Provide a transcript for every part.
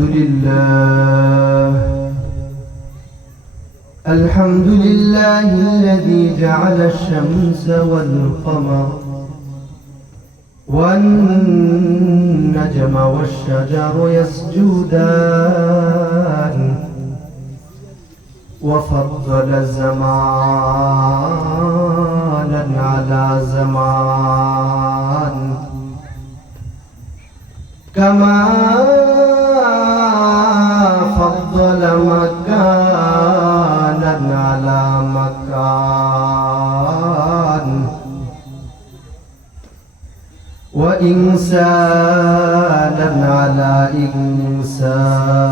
لله. الحمد لله الذي جعل الشمس والقمر والنجم والشجر يسجدان وفضل زمانا على زمان. كما وإنسانا على إنسان.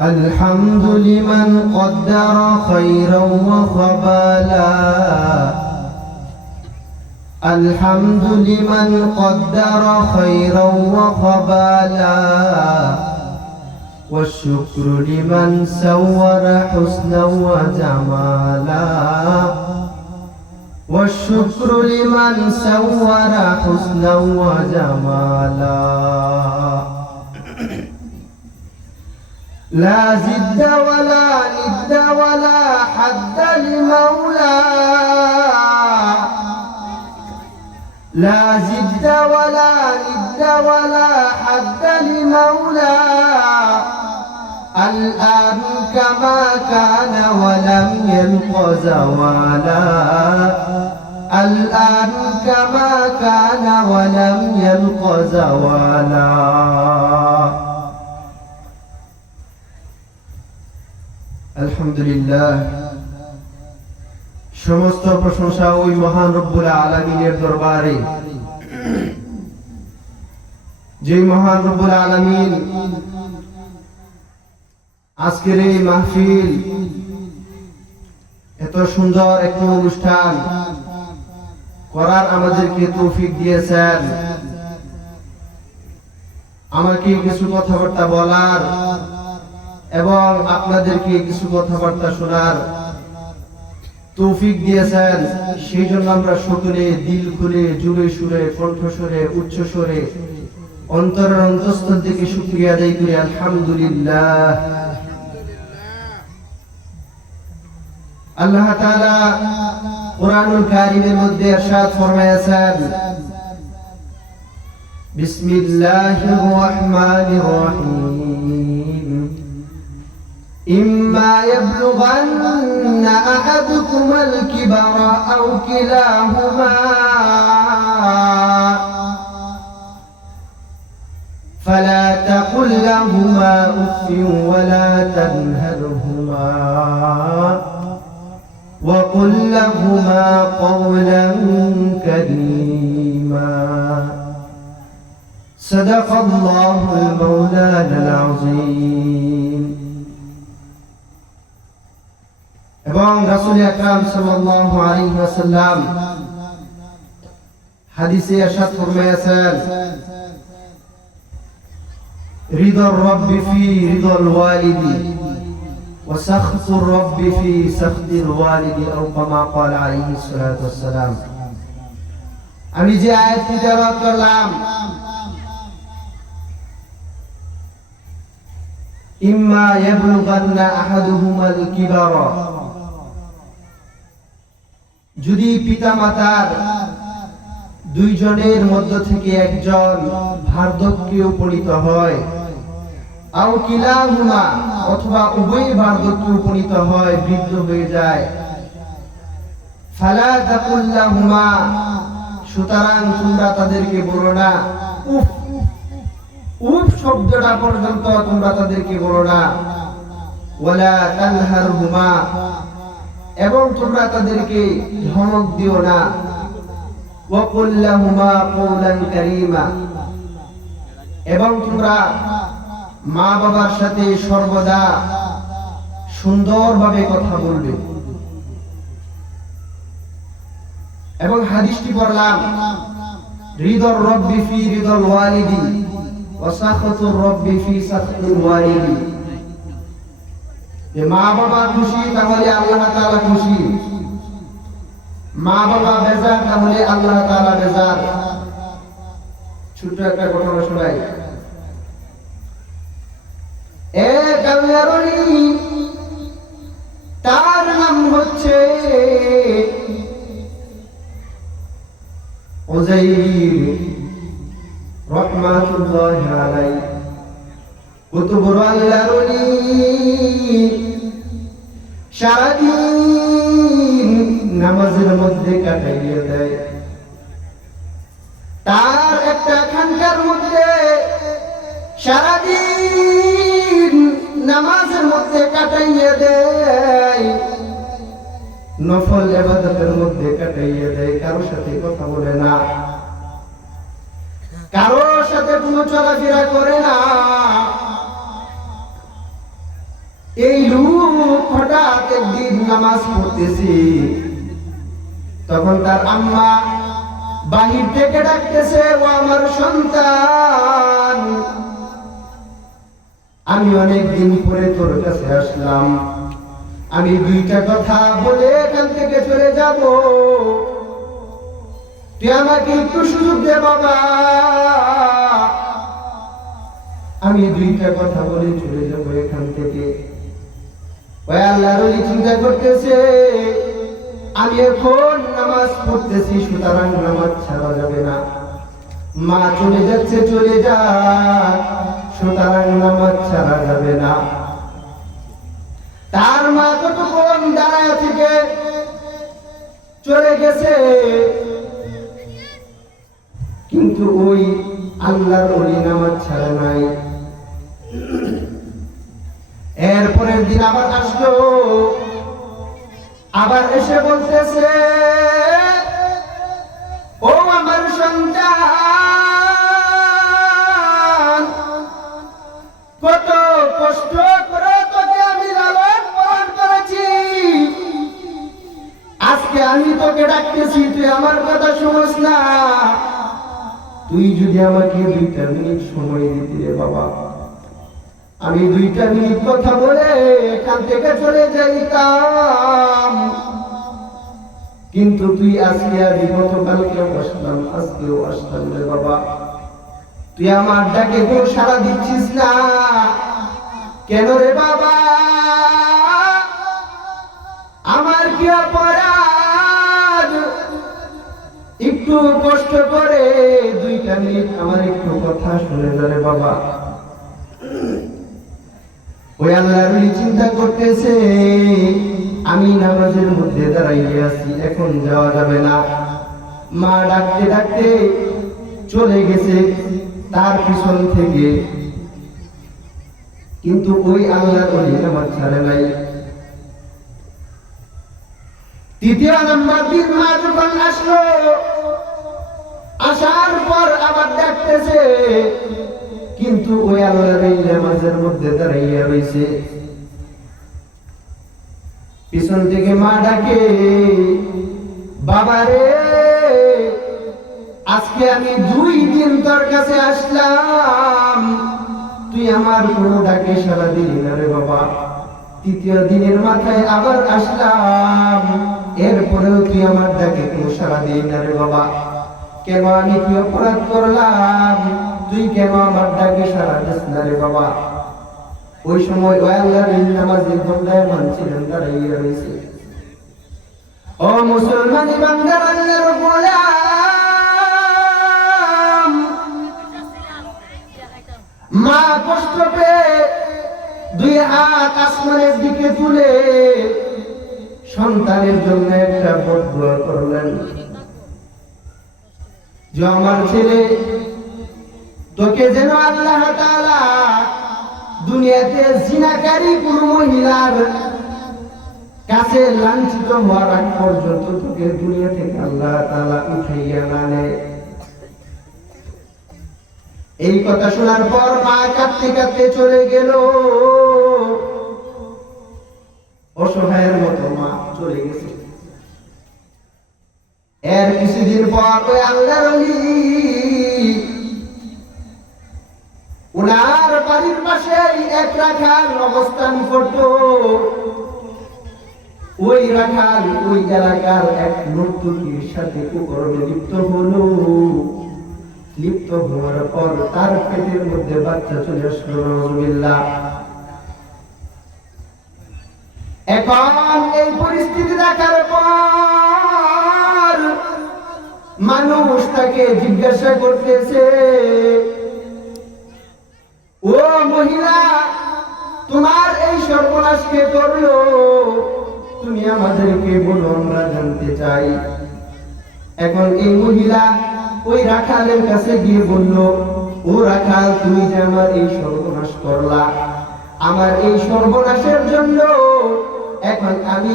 الحمد لمن قدر خيرا وخبالا الحمد لمن قدر خيرا وخبالا والشكر لمن سور حسنا وجمالا. والشكر لمن سور حسنا وجمالا. لا زد ولا ند ولا حد لمولى لا زد ولا ند ولا حد لمولى الآن كما كان ولم يلق زوالا الآن كما كان ولم يلق زوالا আলহামদুলিল্লাহ সমস্ত প্রশংসা ওই মহান রব্বুল আলমিনের দরবারে যে মহান রব্বুল আলমিন আজকের এই মাহফিল এত সুন্দর একটি অনুষ্ঠান করার আমাদেরকে তৌফিক দিয়েছেন। আমাকে কিছু কথাবার্তা বলার এবং আপনাদেরকে কিছু কথাবার্তা শোনার তৌফিক দিয়েছেন। সেই জন্য আমরা সকলে দিল খুলে, জুড়ে সুরে, কণ্ঠস্বরে উচ্চ স্বরে অন্তরের অন্তঃস্থল থেকে শুক্রিয়া আদায় করি। আলহামদুলিল্লাহ। আল্লাহ তাআলা কোরআনুল কারীমের মধ্যে ارشاد ফরমায়াছেন বিসমিল্লাহির রহমানির রহিম إما يبلغن أحدكم الكبر أو كلاهما فلا تقل لهما أف ولا تنهرهما وقل لهما قولا كريما صدق الله المولانا العظيم এবং রাসূল আকরাম সাল্লাল্লাহু আলাইহি ওয়াসাল্লাম হাদিসে ارشاد ফরমায়াছেন رضا الرب في رضا الوالد وسخط الرب في سخط الوالد او كما قال عليه الصلاه والسلام আমি যে আয়াতটি তেলাওয়াত করলাম ইম্মা ইয়াবলুগান্না আহাদুহুমাল কিবারা যদি পিতা মাতার দুইজনের মধ্য থেকে একজন বার্ধক্যে উপনীত হয় আও কিলাহুমা, অথবা উভয় বার্ধক্যে উপনীত হয়, বৃদ্ধ হয়ে যায়। ফালা তাকুল্লাহুমা, সুতরাং তোমরা তাদেরকে বলো না। উফ উফ শব্দটা পর্যন্ত তোমরা তাদেরকে বলো না। ওয়ালা এবং তোমরা তাদেরকে ধমক দিও না। ওয়াকুল্লাহুমা কওলান কারীমা, এবং তোমরা মা বাবার সাথে সর্বদা সুন্দরভাবে কথা বলবে। এবং হাদিসটি পড়লাম হৃদর রব্বি ফি হৃদল ওয়ালিদি রব্বি ফি ওয়ালিদি। যে মা বাবা খুশি, তাহলে আল্লাহ তাআলা খুশি। মা বাবা বেজার, তাহলে আল্লাহ তাআলা বেজার। ছোট্ট একটা ঘটনা শোনাই। এক তার নাম হচ্ছে ওজাইর রহমাতুল্লাহ আলাই সারাদিন নামাজের মধ্যে কাটাইয়ে দেয়। তার একটা খানকার মধ্যে সারাদিন নামাজের মধ্যে কাটাইয়ে দেয়। নফল এবাদতের মধ্যে কাটাইয়ে দেয় কারোর সাথে কথা বলে না। কারোর সাথে কোনো চলাফেরা করে না। এই লোক হঠাৎ একদিন নামাজ পড়তেছি। তখন তার আম্মা বাহির থেকে ডাকতেছে, ও আমার সন্তান আমি অনেক দিন পরে তোর কাছে আসলাম। আমি দুইটা কথা বলে এখান থেকে চলে যাব। তুই আমাকে একটু সুযোগ দে, বাবা। আমি দুইটা কথা বলে চলে যাব এখান থেকে। ওই আল্লাহর চিন্তা করতেছে, আমি এখন নামাজ পড়তেছি, সুতরাং নামাজ ছাড়া যাবে না। মা চলে যাচ্ছে, চলে যা। সুতরাং নামাজ ছাড়া যাবে না। তার মা কতক্ষণ দাঁড়ায় থেকে চলে গেছে? কিন্তু ওই আল্লাহর ওলি নামাজ ছাড়া নাই। এরপরের দিন আবার আসলো। আবার এসে বলতেছে, ও আমার সন্তান কত কষ্ট করে তোকে আমি লালন পালন করেছি। আজকে আমি তোকে ডাকতেছি, তুই আমার কথা শুনোস না। তুই যদি আমাকে দুইটা মিনিট সময় রে বাবা, আমি দুইটা মিনিট কথা বলে এখান থেকে চলে যাইতাম। কিন্তু তুই আজকে আর গতকালকেও আসলাম আজকেও আসলাম রে বাবা। তুই আমার ডাকে কোনো সারা দিচ্ছিস না? কেন রে বাবা? আমার কি অপরাধ? একটু কষ্ট করে দুইটা মিনিট আমার একটু কথা শুনে রে বাবা। ওই আল্লাহর ওলি চিন্তা করতেছে, আমি নামাজের মধ্যে দাঁড়াইয়ে আছি, এখন যাওয়া যাবে না। মা ডাকতে ডাকতে চলে গেছে। তার পিছন থেকে কিন্তু ওই আল্লাহর ওলি নামাজ ছাড়ে নাই। তৃতীয় নম্বর যখন আসলো, আসার পর আবার ডাকতেছে কিন্তু ওই আল্লাহর নামাজের মধ্যে দাঁড়াইয়া রয়েছে পিছন থেকে মা ডাকে বাবা রে আজকে আমি দুই দিন তোর কাছে আসলাম। তুই আমার কোনো ডাকে সারা দিলি না রে বাবা। তৃতীয় দিনের মাথায় আবার আসলাম। এরপরেও তুই আমার ডাকে কোনো সারা দিলি না রে বাবা। কেন আমি কি অপরাধ করলাম? তুই কেন আমার ডাকে সারা দিস না রে বাবা? ওই সময় ওই আল্লাহর এই নামাজের দণ্ডায়মান ছিলেন দাঁড়াইয়া রয়েছে। ও মুসলমান বান্দার আল্লাহর গোলাম মা কষ্ট পেয়ে দুই হাত আসমানের দিকে তুলে সন্তানের জন্য একটা বদুয়া করলেন। যে আমার ছেলে, তোকে যেন আল্লাহ দুনিয়াতে জিনাকারী কোন মহিলার কাছে লাঞ্ছিত হওয়ার আগ পর্যন্ত তোকে দুনিয়া থেকে আল্লাহ তাআলা উঠাইয়া না নেয় এই কথা শোনার পর মা কাঁদতে কাঁদতে চলে গেল। অসহায়ের মতো মা চলে গেছে। এর কিছুদিন পর ওই আল্লাহর ওলি উনার বাড়ির পাশে এক রাখাল অবস্থান করত। ওই রাখাল ওই এলাকার এক নর্তকীর সাথে কুকরমে লিপ্ত হলো। লিপ্ত হওয়ার পর তার পেটের মধ্যে বাচ্চা চলে আসলো নজরুল্লাহ এখন এই পরিস্থিতি দেখার পর মানুষ তাকে জিজ্ঞাসা করতেছে, ও মহিলা, তোমার এই সর্বনাশ কে তুমি আমাদেরকে বলো, আমরা জানতে চাই। এখন এই মহিলা ওই রাখালের কাছে গিয়ে বলল, ও রাখাল, তুমি যে আমার এই সর্বনাশ করলা, আমার এই সর্বনাশের জন্য এখন আমি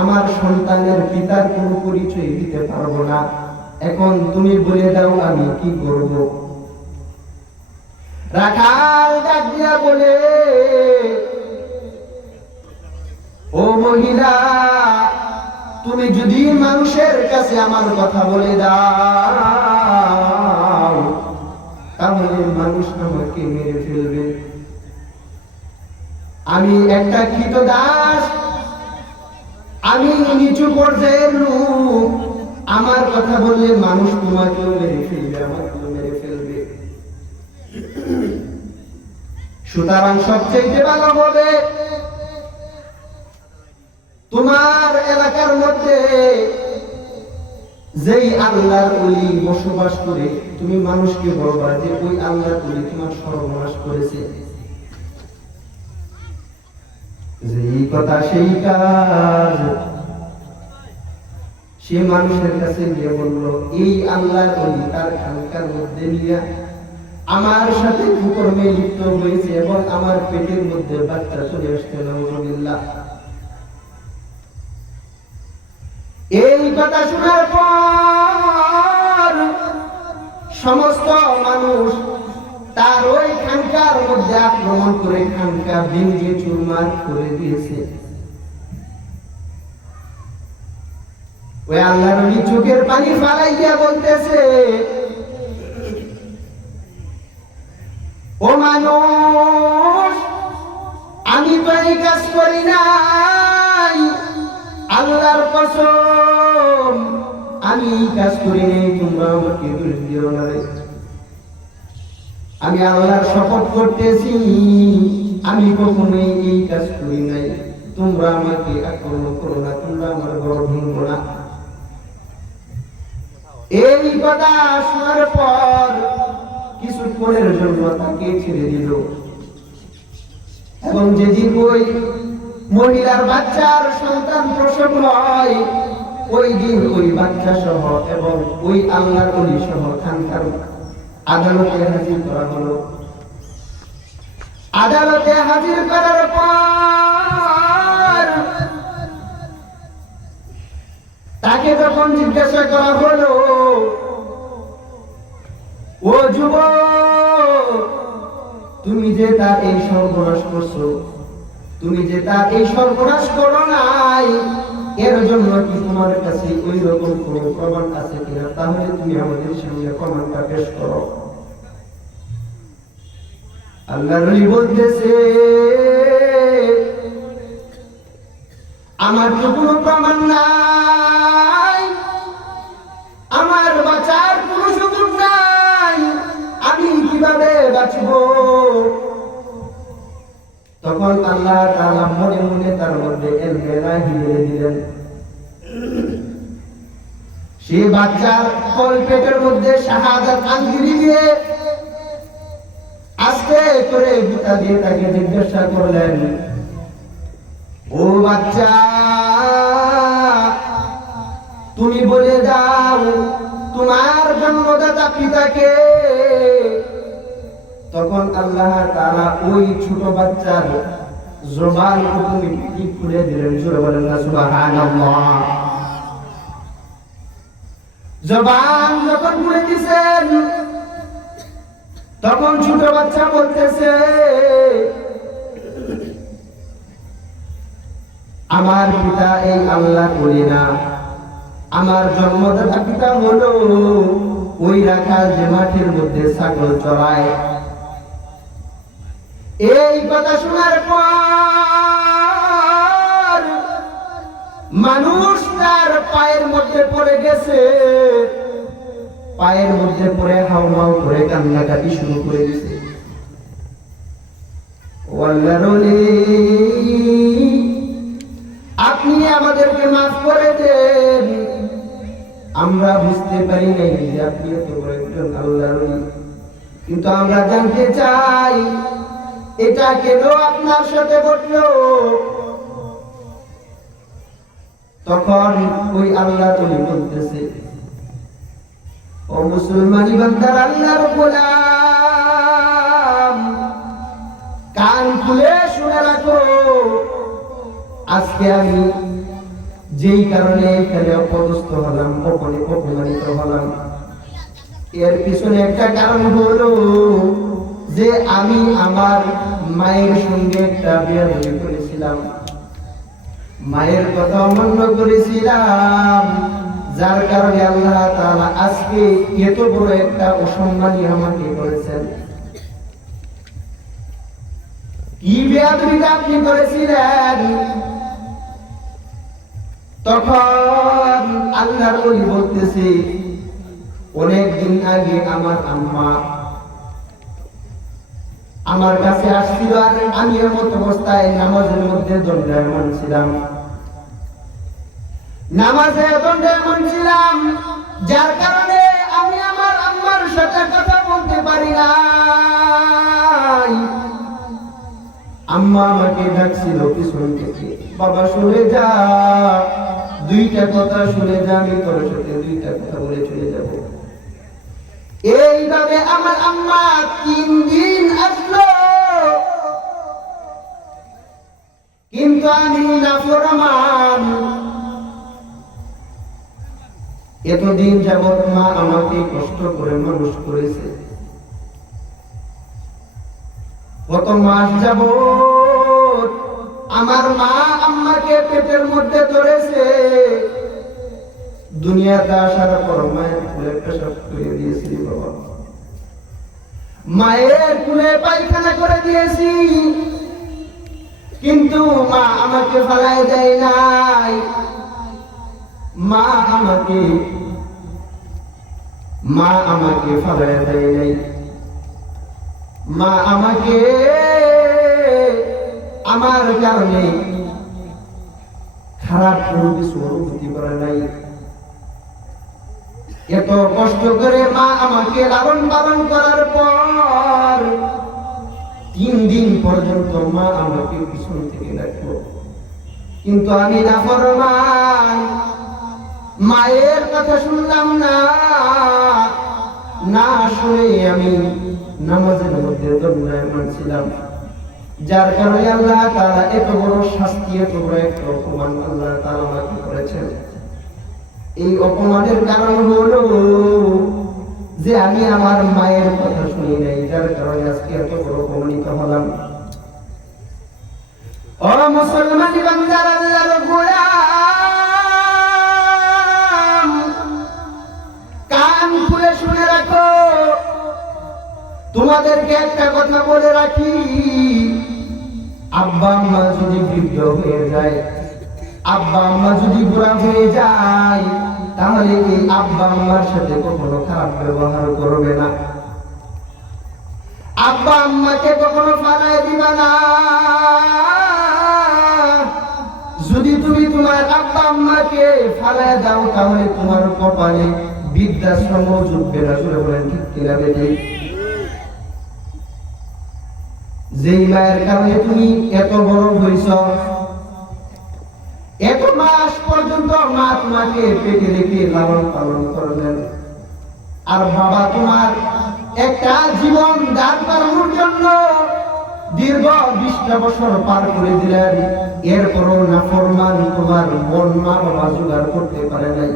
আমার সন্তানের পিতার কোনো পরিচয় দিতে পারব না। এখন তুমি বলে দাও, আমি কি করব? রাখাল ডাক দিয়া বলে, ও মহিলা, তুমি যদি মানুষের কাছে আমার কথা বলে দাও তাহলে মানুষ আমাকে মেরে ফেলবে। আমি একটা কৃত দাস। আমি নিচু পর্যায়ের লোক। আমার কথা বললে মানুষ তোমাকেও মেরে ফেলবে, আমাকেও মেরে ফেলবে। সুতরাং সবচেয়ে ভালো হবে, তোমার এলাকার মধ্যে যেই আল্লাহর অলি বসবাস করে, তুমি মানুষকে বলবা যে ওই আল্লাহর অলি তোমার সর্বনাশ করেছে। যেই কথা সেই কাজ। সে মানুষের কাছে গিয়ে বলল, এই আল্লাহর অলি তার খানকার মধ্যে নিয়ে আমার সাথে কুকর্মে লিপ্ত হয়েছে এবং আমার পেটের মধ্যে বাচ্চা চলে আসছে নজরুল্লাহ এই কথা শোনার পর সমস্ত মানুষ তার ওই খানকার মধ্যে আক্রমণ করে খানকা ভেঙে চুরমার করে দিয়েছে। ওই আল্লাহ নবী চোখের পানি বলতেছে, ও মানুষ, আমি তো এই কাজ করি নাই। আল্লাহর কসম, আমি এই কাজ করি নাই, তোমরা আমাকে দোষ দিও না রে। আমি আল্লাহর শপথ করতেছি, আমি কখনোই এই কাজ করি নাই। তোমরা আমাকে আক্রমণ করো না, তোমরা আমার ঘর ভেঙো না। এই কথা শোনার পর কিছুক্ষণের জন্য তাকে ছেড়ে দিল। এবং যেদিন ওই মহিলার বাচ্চার সন্তান প্রসব হয় ওই দিন ওই বাচ্চা সহ এবং ওই আল্লাহর অলি সহ খানকার আদালতে হাজির করা হলো। আদালতে হাজির করার পর তাকে যখন জিজ্ঞাসা করা হলো, ও যুব তুমি যে তার এই সর্বনাশ করছ তুমি যে এই সর্বনাশ করো নাই, এর জন্য কি তোমার কাছে ওই রকম কোন প্রমাণ আছে কিনা? তাহলে তুমি আমাদের সামনে প্রমাণটা পেশ করো। আল্লাহ রবি বলতেছে, আমার তো কোনো প্রমাণ নাই? তখন আল্লাহ তাআলা মনে মনে তার মধ্যে এলমেলা হিলে দিলেন। সে বাচ্চার কল পেটের মধ্যে শাহাদাত আঙ্গিরি দিয়ে আস্তে করে জুতা দিয়ে তাকে জিজ্ঞাসা করলেন, ও বাচ্চা, তুমি বলে দাও, তোমার জন্মদাতা পিতাকে তখন আল্লাহ তাআলা ওই ছোট বাচ্চার জবান অটোমেটিক খুলে দিলেন? জোরে বলেন না, সুবহানাল্লাহ। জবান যখন খুলে দিছেন, তখন ছোট বাচ্চা বলতেছে, আমার পিতা এই আল্লাহ করি না। আমার জন্মদাতা পিতা হলো ওই রাখা যে মাঠের মধ্যে ছাগল চড়ায়। এই কথা শোনার পর মানুষ তার পায়ের মধ্যে পড়ে গেছে। পায়ের মধ্যে পড়ে হাউমাউ করে কান্নাকাটি শুরু করে ওলি, আপনি আমাদেরকে মাফ করে দেন। আমরা বুঝতে পারি নাই যে আপনি বড় একজন আল্লাহর কিন্তু আমরা জানতে চাই এটা কেন আপনার সাথে ঘটলো? তখন ওই আল্লাহ তুমি বলতেছে ও মুসলমানি বান্দার আল্লাহর গোলাম, কান খুলে শুনে রাখো। আজকে আমি যেই কারণে এখানে অপদস্থ হলাম, অপমানিত হলাম। এর পিছনে একটা কারণ হলো যে আমি আমার মায়ের সঙ্গে একটা বিয়ে করেছিলাম। মায়ের কথা অমান্য করেছিলাম, যার কারণে আল্লাহ তাআলা আজকে এত বড় একটা অসম্মানী আমাকে করেছেন। কি বেয়াদবিটা আপনি করেছিলেন? তখন আল্লাহর ওলি বলতেছে অনেক দিন আগে আমার আম্মা আমার কাছে আসছিল আর আমি এর মতো অবস্থায় নামাজের মধ্যে দণ্ডায়মান ছিলাম। নামাজে দণ্ডায়মান ছিলাম, যার কারণে আমি আমার আম্মার সাথে কথা বলতে পারি নাই। আম্মা আমাকে ডাকছিল পিছন থেকে, বাবা, শুনে যা। দুইটা কথা শুনে যা, আমি তোর সাথে দুইটা কথা বলে চলে যাব। এইভাবে আমার আম্মা তিন দিন আসলো। কিন্তু আমি নাফরমান। এতদিন যাবৎ মা আমাকে কষ্ট করে মানুষ করেছে। কত মাস যাব আমার মা আম্মাকে পেটের মধ্যে ধরেছে। দুনিয়াতে আসার পর মায়ের কুলে পেশাব করে দিয়েছি বাবা। মায়ের কুলে পায়খানা করে দিয়েছি, কিন্তু মা আমাকে ফেলাই দেয় নাই। মা আমাকে মা আমাকে ফেলাই দেয় নাই। মা আমাকে আমার কারণে খারাপ কোনো কিছু অনুভূতি করে নাই। এত কষ্ট করে মা আমাকে লালন পালন করার পর তিন দিন পর্যন্ত মা আমাকে পিছন থেকে ডাকলো কিন্তু আমি না ফরমান মায়ের কথা শুনলাম না। না শুনে আমি নামাজের মধ্যে দণ্ডায়মান ছিলাম। যার কারণে আল্লাহ তারা এত বড় শাস্তি, এত বড় একটা অপমান আল্লাহ তারা আমাকে করেছেন। এই অপমানের কারণ হলো যে আমি আমার মায়ের কথা শুনি নাই, যার কারণে আজকে এত বড় অপমানিত হলাম। ও মুসলমান বান্দার আল্লাহর গোলাম, কান খুলে শুনে রাখো। তোমাদেরকে একটা কথা বলে রাখি, আব্বা আম্মা যদি বৃদ্ধ হয়ে যায়, আব্বা আম্মা যদি বুড়া হয়ে যায় তাহলে এই আব্বা আম্মার সাথে কখনো খারাপ ব্যবহার করবে না? আব্বা আম্মাকে কখনো ফালায় দিবা না? যদি তুমি তোমার আব্বা আম্মাকে ফালায় দাও, তাহলে তোমার কপালে বৃদ্ধাশ্রম জুটবে না শুনে বলেন ঠিক কিনা বেটি? যেই মায়ের কারণে তুমি এত বড় হইছ এত মাস পর্যন্ত মা তোমাকে পেটে রেখে লালন পালন করলেন। আর বাবা তোমার একটা জীবন দাঁড় করানোর জন্য দীর্ঘ বিশটা বছর পার করে দিলেন। এরপরও না ফরমান তোমার মন মা বাবা জোগাড় করতে পারে নাই।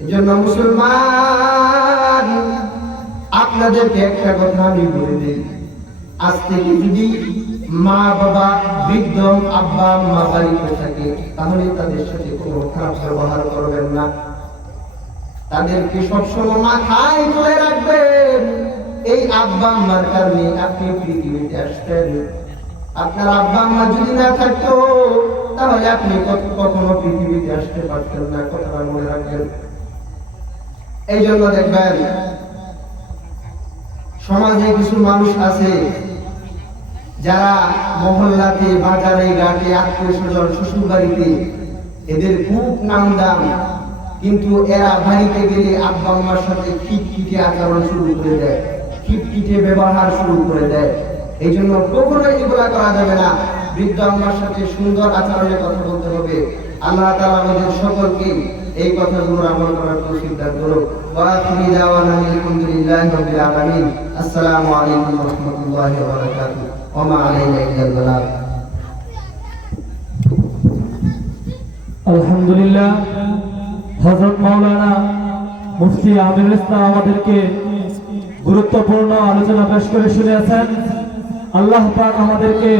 এই জন্য মুসলমান, আপনাদেরকে একটা কথা আমি বলে দিই। আজ থেকে যদি মা, বাবা, বৃদ্ধ, আব্বা আম্মা বাড়িতে থাকে, তাহলে তাদের সাথে কোনো খারাপ ব্যবহার করবেন না। তাদেরকে সবসময় মাথায় তুলে রাখবেন। এই আব্বা, আম্মার কারণে আপনি পৃথিবীতে আসতেন। আপনার আব্বা, আম্মা যদি না থাকতো, তাহলে আপনি কত- কখনো পৃথিবীতে আসতে পারতেন না, কথাটা মনে রাখবেন। এই জন্য দেখবেন, সমাজে কিছু মানুষ আছে যারা মহল্লাতে, বাজারে, ঘাটে, আত্মীয় স্বজন শ্বশুর বাড়িতে এদের খুব নাম দাম। কিন্তু এরা বাড়িতে গেলে আব্বা আম্মার সাথে খিটখিটে আচরণ শুরু করে দেয়, খিটখিটে ব্যবহার শুরু করে দেয়। এই জন্য কখনোই এগুলা করা যাবে না। বৃদ্ধ আম্মার সাথে সুন্দর আচরণের কথা বলতে হবে। আল্লাহ তাআলা আমাদের সকলকে এই কথাগুলো আমল করার তৌফিক দান করুন ওয়া আখিরি দাওয়ানা আলহামদুলিল্লাহি আসসালামু আলাইকুম ওয়া রাহমাতুল্লাহি ওয়া মা আলাইনা ইল্লাল বালাগ আলহামদুলিল্লাহ হজরত মাওলানা মুফতি আমিরুল ইসলাম আমাদেরকে গুরুত্বপূর্ণ আলোচনা পেশ করে শুনিয়েছেন। আল্লাহ পাক আমাদেরকে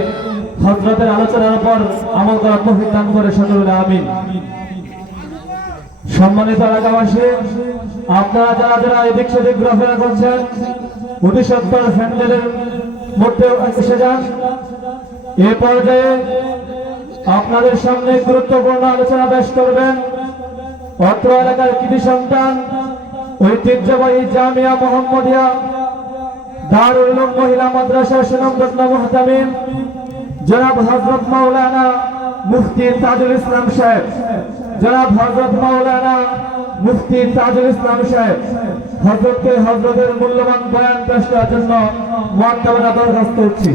হজরতের আলোচনার উপর আমল করার দান করে সকলে, আমিন। সম্মানিত এলাকাবাসী, আপনারা যারা যারা এদিক সেদিক ঘোরাফেরা করছেন অতি সত্তর মধ্যে এসে যান। এ পর্যায়ে আপনাদের সামনে গুরুত্বপূর্ণ আলোচনা পেশ করবেন। অত্র এলাকার কৃতি সন্তান, ঐতিহ্যবাহী জামিয়া মোহাম্মদিয়া, দারুল মহিলা মাদ্রাসা সুনামরত্ন মুহতামিম জনাব হজরত মাওলানা মুফতি তাজুল ইসলাম সাহেব। জনাব হজরত মাওলানা মুফতি তাজুল ইসলাম সাহেব। হজরতকে হজরতের মূল্যবান বয়ান পেশ করার জন্য মহাত্মা দরখাস্ত করছি।